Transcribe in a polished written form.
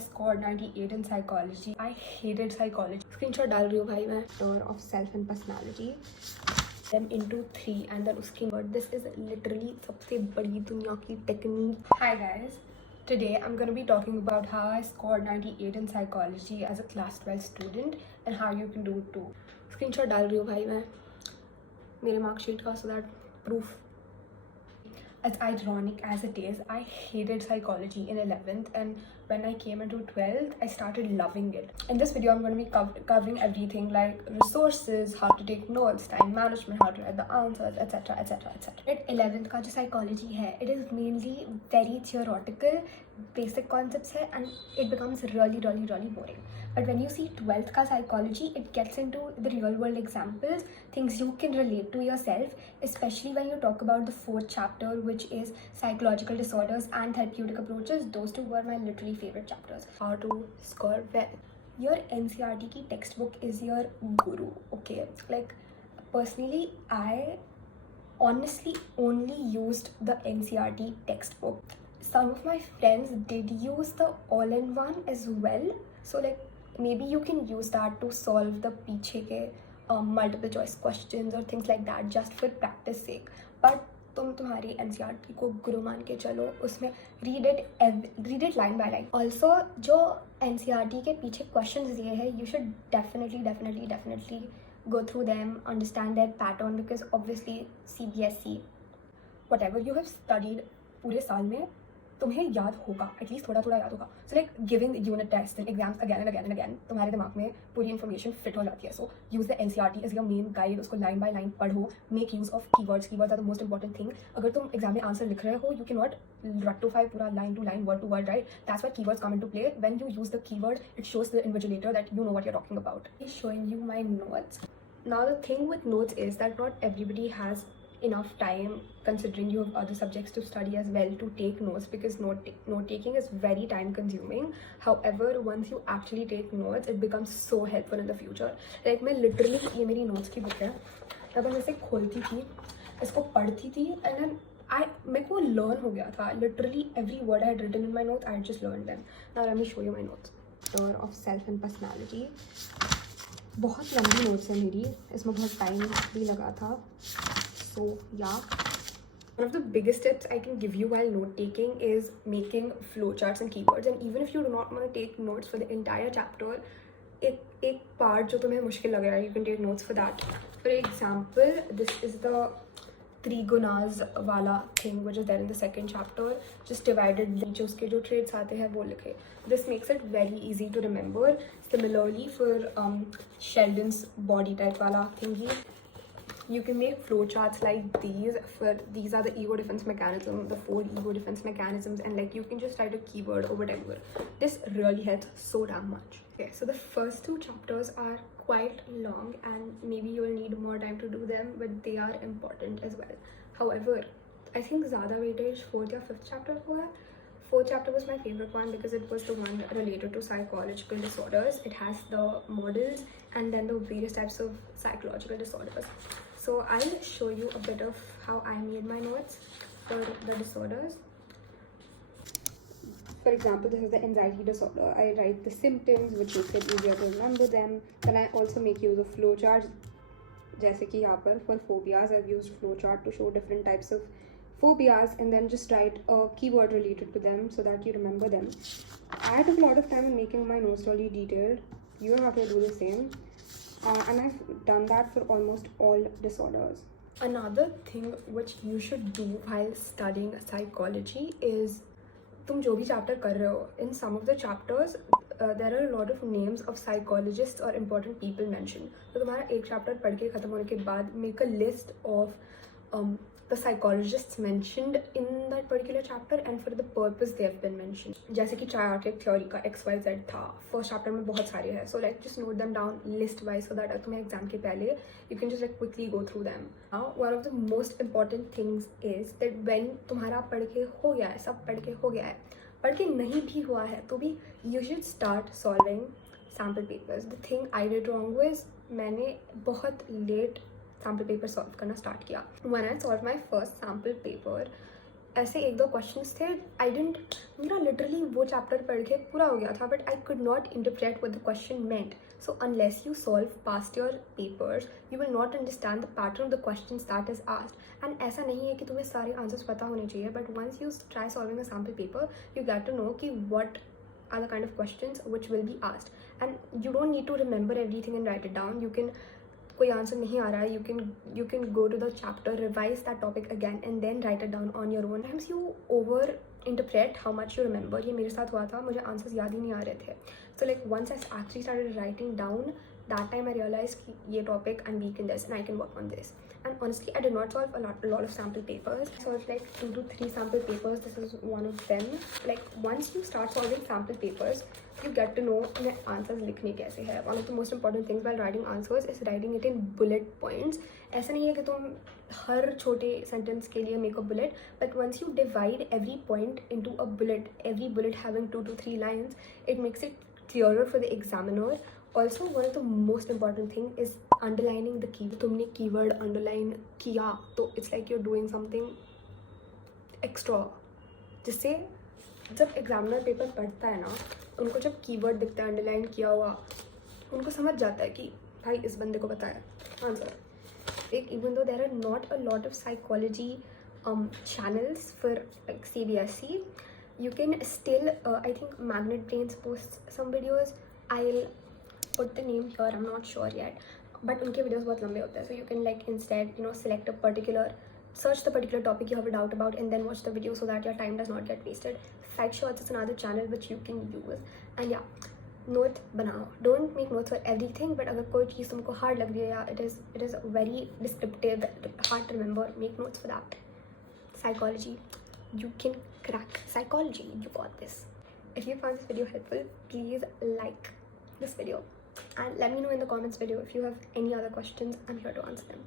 scored 98 in psychology. I hated psychology. Screenshot डाल रही हूँ भाई मैं. Of self and personality. Them into 3 and then उसके बाद this is literally सबसे बड़ी दुनिया की technique. Hi guys. Today I'm going to be talking about how I scored 98 in psychology as a class 12 student and how you can do it too. Screenshot डाल रही हूँ भाई मैं मेरे marksheet का, so that proof. As ironic as it is, I hated psychology in 11th, and when I came into 12th, I started loving it. In this video, I'm going to be covering everything like resources, how to take notes, time management, how to write the answers, etc, etc, etc. At 11th का जो psychology है, it is mainly very theoretical, basic concepts है, and it becomes really boring. But when you see 12th ka psychology, it gets into the real world examples, things you can relate to yourself, especially when you talk about the 4th chapter, which is psychological disorders and therapeutic approaches. Those two were my literally favorite chapters. How to score well. Your NCERT ki textbook is your guru, okay? Like, personally, I honestly only used the NCERT textbook. Some of my friends did use the all-in-one as well. So like, maybe you can use that to solve the पीछे के multiple choice questions or things like that just for practice sake. But तुम तुम्हारी NCERT को गुरु मान के चलो, उसमें read it line by line. Also जो NCERT के पीछे questions दिए हैं, you should definitely go through them, understand their pattern, because obviously CBSE, whatever you have studied पूरे साल में तुम्हें याद होगा, एटलीस्ट थोड़ा याद होगा. So like giving unit test and exams again and again तुम्हारे दिमाग में पूरी इन्फॉर्मेशन फिट हो जाती है. So use the NCERT as your main guide. उसको लाइन बाय लाइन पढ़ो. Make use of keywords are the most important thing. अगर तुम एग्जाम में आंसर लिख रहे हो, यू कैन नॉट rectify पूरा line to line, word to word, right? That's why keywords come into play. When you use the keyword, it shows the invigilator that you know what you're talking about. I'm showing you my notes. Now the thing with notes is that not everybody has enough time, considering you have other subjects to study as well, to take notes, because note taking is very time consuming. However, once you actually take notes, it becomes so helpful in the future. Like मैं literally, ये मेरी notes की book है, तब मैं इसे खोलती थी, इसको पढ़ती थी, and then मेरे को learn हो गया था. Literally every word I had written in my notes, I had just learned them. Now let me show you my notes. Of self and personality. बहुत लंबी notes है मेरी, इसमें बहुत time भी लगा था. So yeah, one of the biggest tips I can give you while note taking is making flowcharts and keywords. And even if you do not want to take notes for the entire chapter, एक part जो तुम्हें मुश्किल लग रहा है, you can take notes for that. For example, this is the त्रिगुणाज वाला thing which is there in the 2nd chapter. Just divided नीचे उसके जो traits आते हैं वो लिखे. This makes it very easy to remember. Similarly for Sheldon's body type वाला thingy, you can make flowcharts like these. For these are the ego defense mechanism, the 4 ego defense mechanisms, and like you can just write a keyword or whatever. This really helps so damn much. Okay, so the first 2 chapters are quite long and maybe you'll need more time to do them, but they are important as well. However, I think ज़्यादा weightage 4th or 5th chapter को है. 4th chapter was my favorite one because it was the one related to psychological disorders. It has the models and then the various types of psychological disorders. So I'll show you a bit of how I made my notes for the disorders. For example, this is the anxiety disorder. I write the symptoms, which makes it easier to remember them. Then I also make use of flowcharts. जैसे कि यहाँ पर for phobias, I've used flowchart to show different types of phobias, and then just write a keyword related to them so that you remember them. I took a lot of time in making my notes really detailed. You have to do the same. And I've done that for almost all disorders. Another thing which you should do while studying psychology is तुम जो भी chapter कर रहे हो, in some of the chapters there are a lot of names of psychologists or important people mentioned. तो तुम्हारा एक chapter पढ़ के ख़त्म होने के बाद make a list of the psychologists mentioned in that particular chapter and for the purpose they have been mentioned. जैसे कि triarchic theory का XYZ था, first chapter में बहुत सारे हैं. So like just note them down list wise so that तुम्हें exam के पहले you can just like quickly go through them. Now one of the most important things is that when तुम्हारा पढ़ के हो गया है, सब पढ़ के हो गया है, पढ़ के नहीं भी हुआ है तो भी you should start solving sample papers. The thing I did wrong was मैंने बहुत late sample paper solve करना start किया. When I solved my first sample paper, ऐसे एक दो क्वेश्चंस थे, आई डेंट, मेरा लिटरली वो चैप्टर पढ़ के पूरा हो गया था, but I could not interpret what the question meant. So unless you solve past your papers, you will not understand the pattern of the questions that is asked. And ऐसा नहीं है कि तुम्हें सारे आंसर्स पता होने चाहिए, but once you try solving a sample paper, you get to know कि what are the kind of questions which will be asked. And you don't need to remember everything and write it down. You can, कोई answer नहीं आ रहा है, you can go to the chapter, revise that topic again and then write it down on your own. Sometimes you over interpret how much you remember. ये मेरे साथ हुआ था, मुझे आंसर्स याद ही नहीं आ रहे थे. So like once I actually started writing down, that time I realized कि ये topic I'm weak in this and I can work on this. And honestly, I did not solve a lot of sample papers. I solved like 2 to 3 sample papers. This is one of them. Like once you start solving sample papers, you get to know the answers लिखने कैसे है. One of the most important things while writing answers is writing it in bullet points. ऐसा नहीं है कि तुम हर छोटे sentence के लिए make a bullet, but once you divide every point into a bullet, every bullet having 2 to 3 lines, it makes it clearer for the examiner. Also, one of the most important thing is underlining the key. तुमने keyword underline किया तो it's like you're doing something extra, जिससे जब examiner paper पढ़ता है ना, उनको जब कीवर्ड दिखता है अंडरलाइन किया हुआ, उनको समझ जाता है कि भाई इस बंदे को पता है answer. Like even though there are not a lot of psychology channels for like CBSE, you can still I think Magnet Brains posts some videos. I'll put the name here, I'm not sure yet, but उनके videos बहुत लंबे होते हैं, so you can like instead select a particular, search the particular topic you have a doubt about and then watch the video so that your time does not get wasted. Fact Shots is another channel which you can use. And yeah, note बनाओ. Don't make notes for everything, but अगर कोई चीज़ तुमको hard लग रही है या it is very descriptive, hard to remember, make notes for that. Psychology, you can crack psychology. You got this. If you found this video helpful, please like this video and let me know in the comments below if you have any other questions. I'm here to answer them.